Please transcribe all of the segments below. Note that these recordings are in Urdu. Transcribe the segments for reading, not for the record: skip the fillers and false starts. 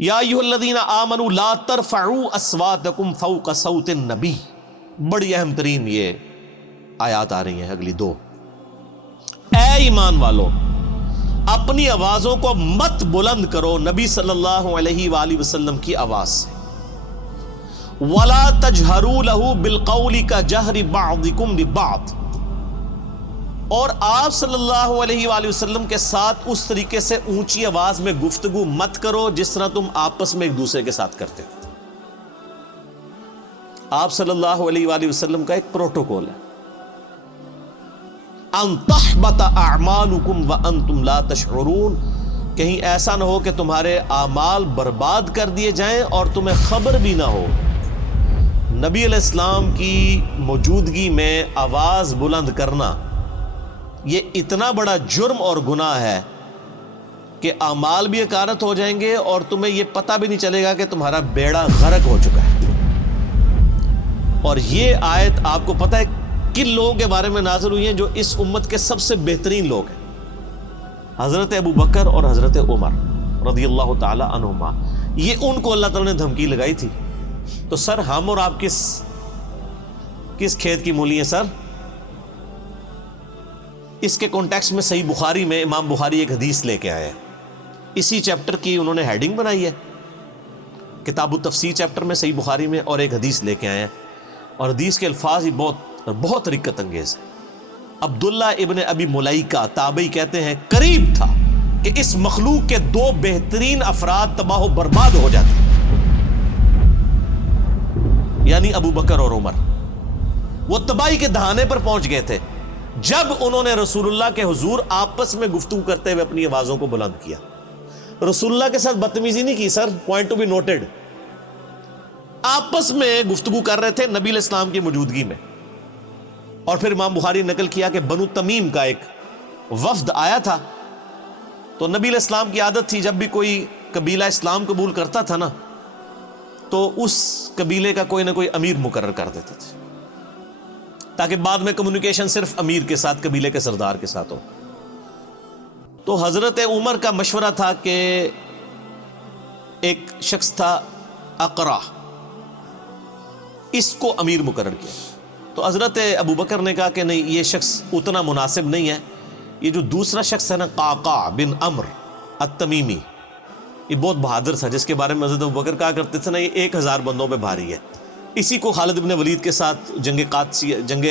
یا ایھا آمنوا لا ترفعوا اصواتکم فوق صوت النبی. بڑی اہم ترین یہ آیات آ رہی ہیں اگلی دو. اے ایمان والو، اپنی آوازوں کو مت بلند کرو نبی صلی اللہ علیہ وآلہ وسلم کی آواز سے. وَلَا تَجْهَرُوا لَهُ بِالْقَوْلِ كَجَهْرِ بَعْضِكُمْ لِبَعْضٍ، اور آپ صلی اللہ علیہ وآلہ وسلم کے ساتھ اس طریقے سے اونچی آواز میں گفتگو مت کرو جس طرح تم آپس میں ایک دوسرے کے ساتھ کرتے ہو. آپ صلی اللہ علیہ وآلہ وسلم کا ایک پروٹوکول ہے، ان تحبط اعمالکم وانتم لا تشعرون. کہیں ایسا نہ ہو کہ تمہارے اعمال برباد کر دیے جائیں اور تمہیں خبر بھی نہ ہو. نبی علیہ السلام کی موجودگی میں آواز بلند کرنا یہ اتنا بڑا جرم اور گناہ ہے کہ اعمال بھی اکارت ہو جائیں گے اور تمہیں یہ پتہ بھی نہیں چلے گا کہ تمہارا بیڑا غرق ہو چکا ہے. اور یہ آیت آپ کو پتہ ہے کن لوگوں کے بارے میں نازل ہوئی ہیں جو اس امت کے سب سے بہترین لوگ ہیں؟ حضرت ابو بکر اور حضرت عمر رضی اللہ تعالی عنہما. یہ ان کو اللہ تعالیٰ نے دھمکی لگائی تھی. تو سر ہم اور آپ کس کھیت کی مولی ہیں سر؟ اس کے کانٹیکسٹ میں صحیح بخاری میں امام بخاری ایک حدیث لے کے آئے ہیں. اسی چیپٹر کی انہوں نے ہیڈنگ بنائی ہے کتاب التفسیر چیپٹر میں صحیح بخاری میں، اور ایک حدیث لے کے آئے ہیں. اور حدیث کے الفاظ ہی بہت رقت انگیز ہے. عبداللہ ابن ابی ملیکہ تابعی کہتے ہیں قریب تھا کہ اس مخلوق کے دو بہترین افراد تباہ و برباد ہو جاتے، یعنی ابو بکر اور عمر. وہ تباہی کے دہانے پر پہنچ گئے تھے جب انہوں نے رسول اللہ کے حضور آپس میں گفتگو کرتے ہوئے اپنی آوازوں کو بلند کیا. رسول اللہ کے ساتھ بدتمیزی نہیں کی سر، پوائنٹ ٹو بی نوٹڈ. آپس میں گفتگو کر رہے تھے نبی علیہ السلام کی موجودگی میں. اور پھر امام بخاری نقل کیا کہ بنو تمیم کا ایک وفد آیا تھا. تو نبی علیہ السلام کی عادت تھی جب بھی کوئی قبیلہ اسلام قبول کرتا تھا نا تو اس قبیلے کا کوئی نہ کوئی امیر مقرر کر دیتے تھے تاکہ بعد میں کمیونیکیشن صرف امیر کے ساتھ، قبیلے کے سردار کے ساتھ ہو. تو حضرت عمر کا مشورہ تھا کہ ایک شخص تھا اقرا، اس کو امیر مقرر کیا. تو حضرت ابو بکر نے کہا کہ نہیں، یہ شخص اتنا مناسب نہیں ہے. یہ جو دوسرا شخص ہے نا قعقاع بن عمرو التمیمی، یہ بہت بہادر تھا جس کے بارے میں حضرت ابو بکر کہا کرتے تھے نا یہ 1000 بندوں پہ بھاری ہے. اسی کو خالد بن ولید کے ساتھ جنگ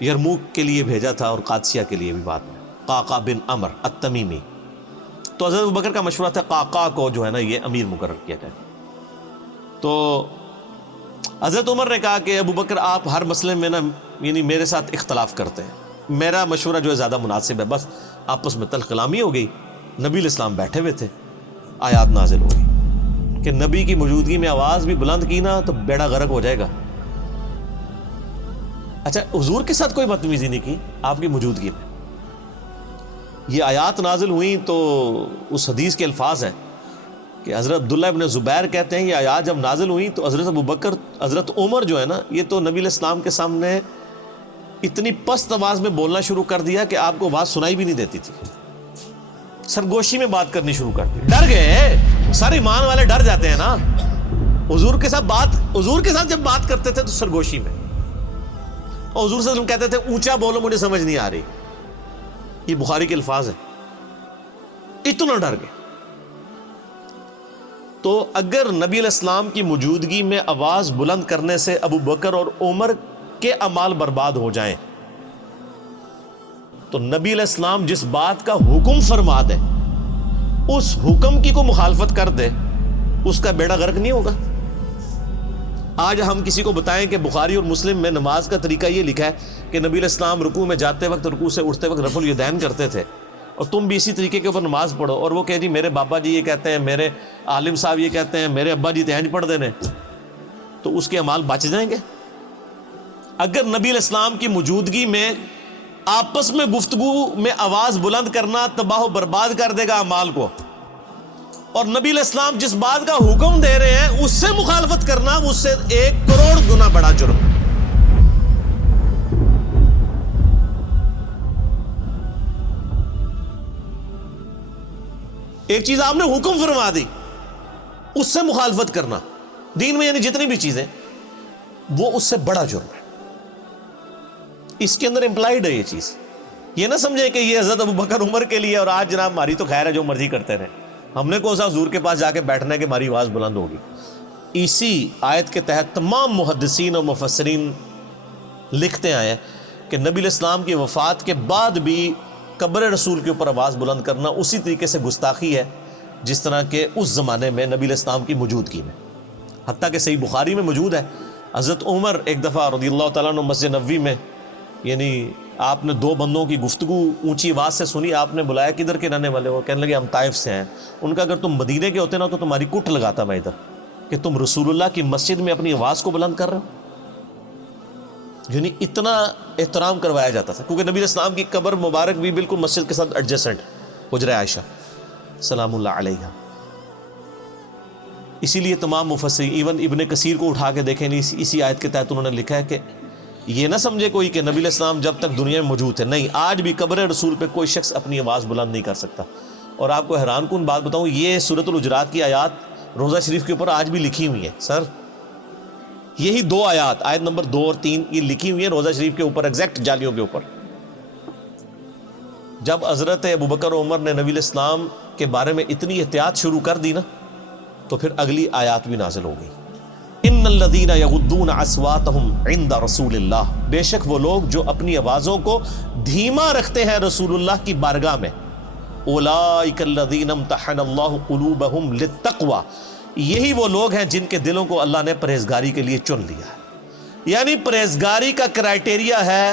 یرموک کے لیے بھیجا تھا اور قادسیہ کے لیے بھی بعد میں. قعقاع بن عمرو التمیمی. تو حضرت ابو بکر کا مشورہ تھا قعقاع کو جو ہے نا یہ امیر مقرر کیا جائے. تو حضرت عمر نے کہا کہ ابو بکر آپ ہر مسئلے میں نا یعنی میرے ساتھ اختلاف کرتے ہیں، میرا مشورہ جو ہے زیادہ مناسب ہے. بس آپس میں تلخ کلامی ہو گئی. نبی علیہ السلام بیٹھے ہوئے تھے، آیات نازل ہو گئی کہ نبی کی موجودگی میں آواز بھی بلند کی نا تو بیڑا غرق ہو جائے گا. اچھا، حضور کے ساتھ کوئی بدتمیزی نہیں کی آپ کی موجودگی میں. یہ آیات نازل ہوئیں تو اس حدیث کے الفاظ ہیں کہ حضرت عبداللہ ابن زبیر کہتے ہیں یہ آیات جب نازل ہوئیں تو حضرت ابو بکر، حضرت عمر جو ہے نا یہ تو نبی علیہ السلام کے سامنے اتنی پست آواز میں بولنا شروع کر دیا کہ آپ کو آواز سنائی بھی نہیں دیتی تھی. سرگوشی میں بات کرنی شروع کر دی. ڈر گئے، سارے ایمان والے ڈر جاتے ہیں نا. حضور کے ساتھ جب بات کرتے تھے تو سرگوشی میں، اور حضور صلی اللہ علیہ وسلم کہتے تھے اونچا بولو مجھے سمجھ نہیں آ رہی. یہ بخاری کے الفاظ ہیں. اتنا ڈر گئے. تو اگر نبی علیہ السلام کی موجودگی میں آواز بلند کرنے سے ابو بکر اور عمر کے اعمال برباد ہو جائیں تو نبی علیہ السلام جس بات کا حکم فرما دے اس حکم کی کو مخالفت کر دے اس کا بیڑا غرق نہیں ہوگا. آج ہم کسی کو بتائیں کہ بخاری اور مسلم میں نماز کا طریقہ یہ لکھا ہے کہ نبی علیہ السلام رکوع میں جاتے وقت، رکوع سے اٹھتے وقت رفع الیدین کرتے تھے، اور تم بھی اسی طریقے کے اوپر نماز پڑھو، اور وہ کہ جی میرے بابا جی یہ کہتے ہیں، میرے عالم صاحب یہ کہتے ہیں، میرے ابا جی تہنج پڑھ دینے، تو اس کے اعمال بچ جائیں گے. اگر نبی علیہ السلام کی موجودگی میں آپس میں گفتگو میں آواز بلند کرنا تباہ و برباد کر دے گا اعمال کو، اور نبی علیہ السلام جس بات کا حکم دے رہے ہیں اس سے مخالفت کرنا اس سے 1 کروڑ گنا بڑا جرم ہے. ایک چیز آپ نے حکم فرما دی اس سے مخالفت کرنا دین میں یعنی جتنی بھی چیزیں وہ اس سے بڑا جرم ہے. اس کے اندر امپلائیڈ ہے یہ چیز. یہ نہ سمجھے کہ یہ حضرت ابوبکر عمر کے لیے اور آج جناب ہماری تو خیر ہے جو مرضی کرتے رہے, ہم نے کون سا حضور کے پاس جا کے بیٹھنا ہے کہ ہماری آواز بلند ہوگی. اسی آیت کے تحت تمام محدثین اور مفسرین لکھتے آئے ہیں کہ نبی علیہ السلام کی وفات کے بعد بھی قبر رسول کے اوپر آواز بلند کرنا اسی طریقے سے گستاخی ہے جس طرح کہ اس زمانے میں نبی علیہ السلام کی موجودگی میں. حتیٰ کہ صحیح بخاری میں موجود ہے, حضرت عمر ایک دفعہ رضی اللہ تعالیٰ عنہ مسجد نبوی میں, یعنی آپ نے دو بندوں کی گفتگو اونچی آواز سے سنی, آپ نے بلایا کدھر کے رہنے والے ہو, کہنے لگے ہم طائف سے ہیں. ان کا اگر تم مدینے کے ہوتے نا تو تمہاری کٹ لگاتا میں ادھر کہ تم رسول اللہ کی مسجد میں اپنی آواز کو بلند کر رہے ہو. یعنی اتنا احترام کروایا جاتا تھا کیونکہ نبی علیہ السلام کی قبر مبارک بھی بالکل مسجد کے ساتھ ایڈجسٹنٹ, حجرہ عائشہ سلام اللہ علیہا. اسی لیے تمام مفسرین ایون ابن کثیر کو اٹھا کے دیکھیں, اسی آیت کے تحت انہوں نے لکھا ہے کہ یہ نہ سمجھے کوئی کہ نبی علیہ السلام جب تک دنیا میں موجود تھے, نہیں, آج بھی قبر رسول پہ کوئی شخص اپنی آواز بلند نہیں کر سکتا. اور آپ کو حیران کن بات بتاؤں, یہ سورۃ الحجرات کی آیات روضہ شریف کے اوپر آج بھی لکھی ہوئی ہیں. سر یہی دو آیات, آیت نمبر 2 اور 3, یہ لکھی ہوئی ہیں روضہ شریف کے اوپر, ایگزیکٹ جالیوں کے اوپر. جب حضرت ابوبکر عمر نے نبی علیہ السلام کے بارے میں اتنی احتیاط شروع کر دی نا, تو پھر اگلی آیات بھی نازل ہو گئی. ان الذین یغضون اصواتهم عند رسول اللہ, بے شک وہ لوگ جو اپنی آوازوں کو دھیما رکھتے ہیں رسول اللہ کی بارگاہ میں. اولئک الذین امتحن اللہ قلوبهم للتقوی, یہی وہ لوگ ہیں جن کے دلوں کو اللہ نے پرہیزگاری کے لیے چن لیا ہے. یعنی پرہیزگاری کا کرائٹیریا ہے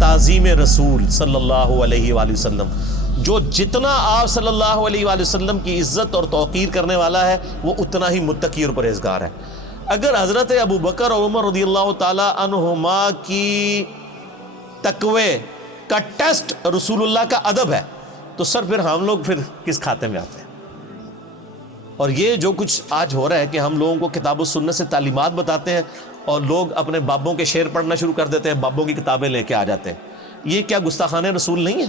تعظیم رسول صلی اللہ علیہ وآلہ وسلم. جو جتنا آپ صلی اللہ علیہ وآلہ وسلم کی عزت اور توقیر کرنے والا ہے وہ اتنا ہی متقی اور پرہیزگار ہے. اگر حضرت ابوبکر اور عمر رضی اللہ تعالی عنہما کی تقوی کا ٹیسٹ رسول اللہ کا ادب ہے تو سر پھر ہم لوگ پھر کس کھاتے میں آتے ہیں؟ اور یہ جو کچھ آج ہو رہا ہے کہ ہم لوگوں کو کتاب و سنت سے تعلیمات بتاتے ہیں اور لوگ اپنے بابوں کے شعر پڑھنا شروع کر دیتے ہیں, بابوں کی کتابیں لے کے آ جاتے ہیں. یہ کیا گستاخان رسول نہیں ہے؟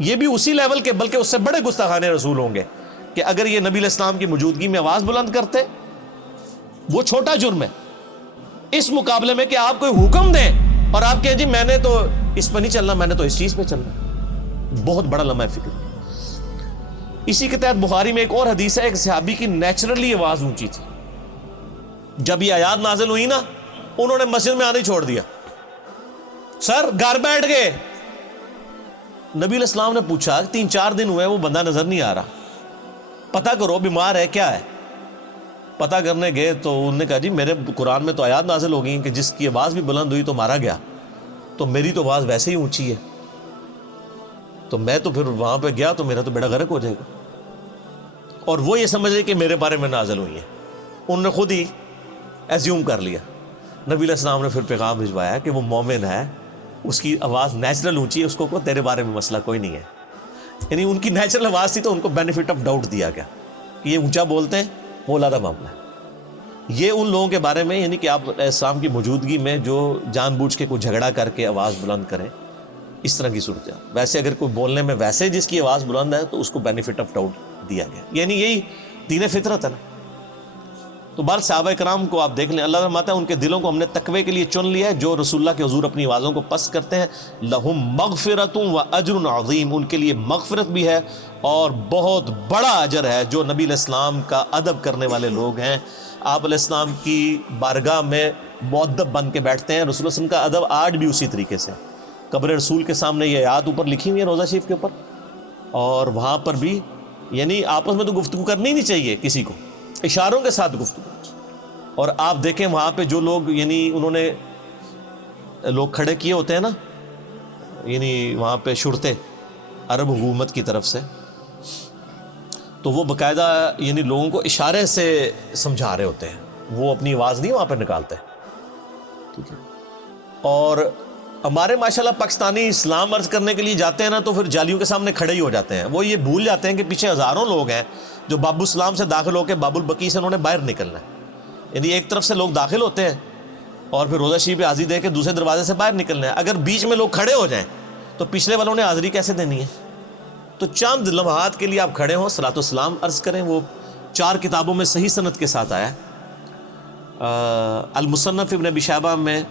یہ بھی اسی لیول کے بلکہ اس سے بڑے گستاخان رسول ہوں گے کہ اگر یہ نبی علیہ السلام کی موجودگی میں آواز بلند کرتے, وہ چھوٹا جرم ہے اس مقابلے میں کہ آپ کوئی حکم دیں اور آپ کہیں جی میں نے تو اس پہ نہیں چلنا, میں نے تو اس چیز پہ چلنا. بہت بڑا لمحہ فکر. اسی کے تحت بخاری میں ایک اور حدیث ہے, ایک صحابی کی نیچرلی آواز اونچی تھی. جب یہ آیات نازل ہوئی نا, انہوں نے مسجد میں آنا ہی چھوڑ دیا, سر گھر بیٹھ گئے. نبی علیہ السلام نے پوچھا 3-4 دن ہوئے وہ بندہ نظر نہیں آ رہا, پتہ کرو بیمار ہے کیا ہے. پتہ کرنے گئے تو انہوں نے کہا جی میرے قرآن میں تو آیات نازل ہو گئی کہ جس کی آواز بھی بلند ہوئی تو مارا گیا, تو میری تو آواز ویسے ہی اونچی ہے, تو میں تو پھر وہاں پہ گیا تو میرا تو بیڑا غرق ہو جائے گا. اور وہ یہ سمجھ رہے کہ میرے بارے میں نازل ہوئی ہیں, انہوں نے خود ہی ایزیوم کر لیا. نبی علیہ السلام نے پھر پیغام بھجوایا کہ وہ مومن ہے, اس کی آواز نیچرل اونچی ہے, اس کو تیرے بارے میں مسئلہ کوئی نہیں ہے. یعنی ان کی نیچرل آواز تھی تو ان کو بینیفٹ آف ڈاؤٹ دیا گیا کہ یہ اونچا بولتے ہیں, وہ علیحدہ معاملہ ہے. یہ ان لوگوں کے بارے میں یعنی کہ آپ اسلام کی موجودگی میں جو جان بوجھ کے کوئی جھگڑا کر کے آواز بلند کریں, اس طرح کی صورت ہے. ویسے اگر کوئی بولنے میں ویسے جس کی آواز بلند ہے تو اس کو بینیفٹ آف ڈاؤٹ دیا گیا, یعنی یہی دین فطرت ہے نا. تو بہر صحابہ کرام کو آپ دیکھ لیں, اللہ فرماتا ہے ان کے دلوں کو ہم نے تقوی کے لیے چن لیا ہے. جو رسول اللہ کے حضور اپنی آوازوں کو پست کرتے ہیں, لہم مغفرۃ و اجر عظیم, ان کے لیے مغفرت بھی ہے اور بہت بڑا اجر ہے. جو نبی علیہ السلام کا ادب کرنے والے لوگ ہیں, آپ علیہ السلام کی بارگاہ میں مؤدب بن کے بیٹھتے ہیں. رسول اللہ علیہ وسلم کا ادب آج بھی اسی طریقے سے. قبر رسول کے سامنے یہ آیات اوپر لکھی ہوئی ہے روضہ شریف کے اوپر, اور وہاں پر بھی یعنی آپس میں تو گفتگو کرنی ہی نہیں چاہیے کسی کو, اشاروں کے ساتھ گفتگو. اور آپ دیکھیں وہاں پہ جو لوگ یعنی انہوں نے لوگ کھڑے کیے ہوتے ہیں نا, یعنی وہاں پہ شرطے عرب حکومت کی طرف سے, تو وہ باقاعدہ یعنی لوگوں کو اشارے سے سمجھا رہے ہوتے ہیں, وہ اپنی آواز نہیں وہاں پہ نکالتے. ٹھیک ہے. اور ہمارے ماشاءاللہ پاکستانی اسلام عرض کرنے کے لیے جاتے ہیں نا تو پھر جالیوں کے سامنے کھڑے ہی ہو جاتے ہیں. وہ یہ بھول جاتے ہیں کہ پیچھے ہزاروں لوگ ہیں جو باب السلام سے داخل ہو کے باب البقیع سے انہوں نے باہر نکلنا ہے. یعنی ایک طرف سے لوگ داخل ہوتے ہیں اور پھر روضہ شریف پہ حاضری دے کے دوسرے دروازے سے باہر نکلنا ہے. اگر بیچ میں لوگ کھڑے ہو جائیں تو پچھلے والوں نے حاضری کیسے دینی ہے؟ تو چند لمحات کے لیے آپ کھڑے ہوں, صلاۃ و سلام عرض کریں, وہ 4 کتابوں میں صحیح سند کے ساتھ آیا ہے، المصنف ابن ابی شیبہ میں،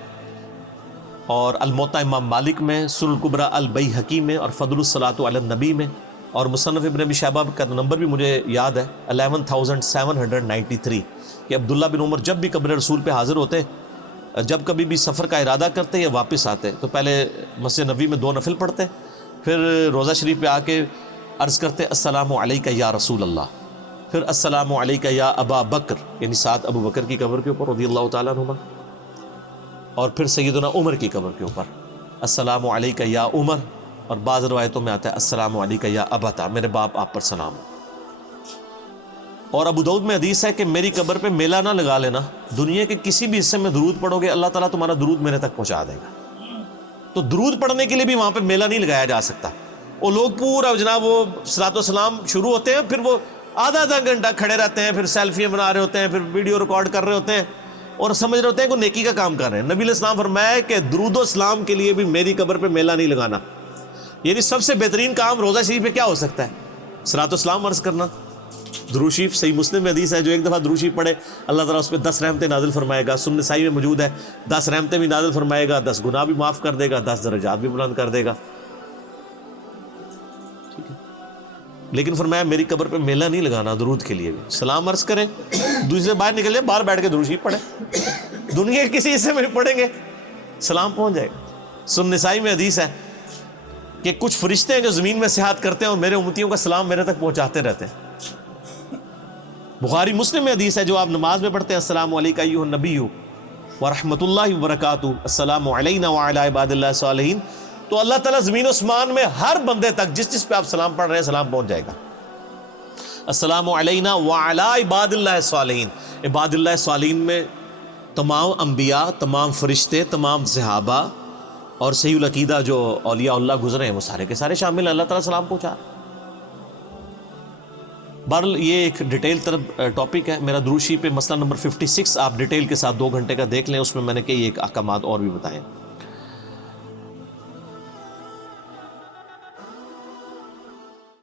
اور الموطا امام مالک میں، سنن الکبریٰ البیہقی میں، اور فضل الصلاۃ علی النبی میں، اور مصنف ابن ابی شیبہ کا نمبر بھی مجھے یاد ہے 11793 کہ عبداللہ بن عمر جب بھی قبر رسول پہ حاضر ہوتے، جب کبھی بھی سفر کا ارادہ کرتے یا واپس آتے تو پہلے مسجد نبوی میں 2 نفل پڑھتے، پھر روضہ شریف پہ آ کے عرض کرتے السلام علیکہ یا رسول اللہ، پھر السلام علیکہ یا ابا بکر، یعنی ساتھ ابو بکر کی قبر کے اوپر رضی اللہ تعالیٰ عنہما، اور پھر سیدنا عمر کی قبر کے اوپر السلام علیکہ یا عمر، اور بعض روایتوں میں آتا ہے السلام علیکہ یا ابتا، میرے باپ آپ پر سلام ہو۔ اور ابو داؤد میں حدیث ہے کہ میری قبر پہ میلہ نہ لگا لینا، دنیا کے کسی بھی حصے میں درود پڑھو گے اللہ تعالیٰ تمہارا درود میرے تک پہنچا دے گا۔ تو درود پڑھنے کے لیے بھی وہاں پہ میلہ نہیں لگایا جا سکتا، وہ لوگ پورا جناب وہ صلاۃ و سلام شروع ہوتے ہیں، پھر وہ آدھا گھنٹہ کھڑے رہتے ہیں، پھر سیلفیاں بنا رہے ہوتے ہیں، پھر ویڈیو ریکارڈ کر رہے ہوتے ہیں اور سمجھ رہے ہوتے ہیں کہ نیکی کا کام کر رہے ہیں۔ نبی علیہ السلام فرمایا کہ درود و سلام کے لیے بھی میری قبر پہ میلہ نہیں لگانا، یعنی سب سے بہترین کام روضہ شریف پہ کیا ہو سکتا ہے؟ صلاۃ و سلام عرض کرنا۔ درود شریف صحیح مسلم میں حدیث ہے جو ایک دفعہ درود شریف پڑھے اللہ تعالیٰ اس پہ 10 رحمتیں نازل فرمائے گا، سنن نسائی میں موجود ہے 10 رحمتیں بھی نازل فرمائے گا، 10 گناہ بھی معاف کر دے گا، 10 درجات بھی بلند کر دے گا۔ ٹھیک ہے، لیکن فرمایا میری قبر پہ میلہ نہیں لگانا، درود کے لیے بھی سلام عرض کریں، دوسرے باہر نکل جائے، باہر بیٹھ کے درود شریف پڑھیں، دنیا کے کسی حصے میں پڑھیں گے سلام پہنچ جائے گا۔ سنن نسائی میں حدیث ہے کہ کچھ فرشتے ہیں جو زمین میں سیاحت کرتے ہیں اور میرے امتیوں کا سلام میرے تک پہنچاتے رہتے ہیں۔ بخاری مسلم میں حدیث ہے جو آپ نماز میں پڑھتے ہیں السلام علیکم ایھا النبی ورحمۃ اللہ وبرکاتہ، السلام علینا وعلی عباد اللہ الصالحین، تو اللہ تعالیٰ زمین و اسمان میں ہر بندے تک جس پہ آپ سلام پڑھ رہے ہیں سلام پہنچ جائے گا۔ السلام علینا وعلی عباد اللہ الصالحین، عباد اللہ الصالحین میں تمام انبیاء، تمام فرشتے، تمام صحابہ اور صحیح العقیدہ جو اولیاء اللہ گزرے ہیں وہ سارے کے سارے شامل ہیں، اللہ تعالیٰ سلام پہنچا۔ بہرحال یہ ایک ڈیٹیل طرف ٹاپک ہے میرا، درود شریف پہ مسئلہ نمبر 56 آپ ڈیٹیل کے ساتھ 2 گھنٹے کا دیکھ لیں، اس میں میں نے کئی ایک احکامات اور بھی بتائے ہیں۔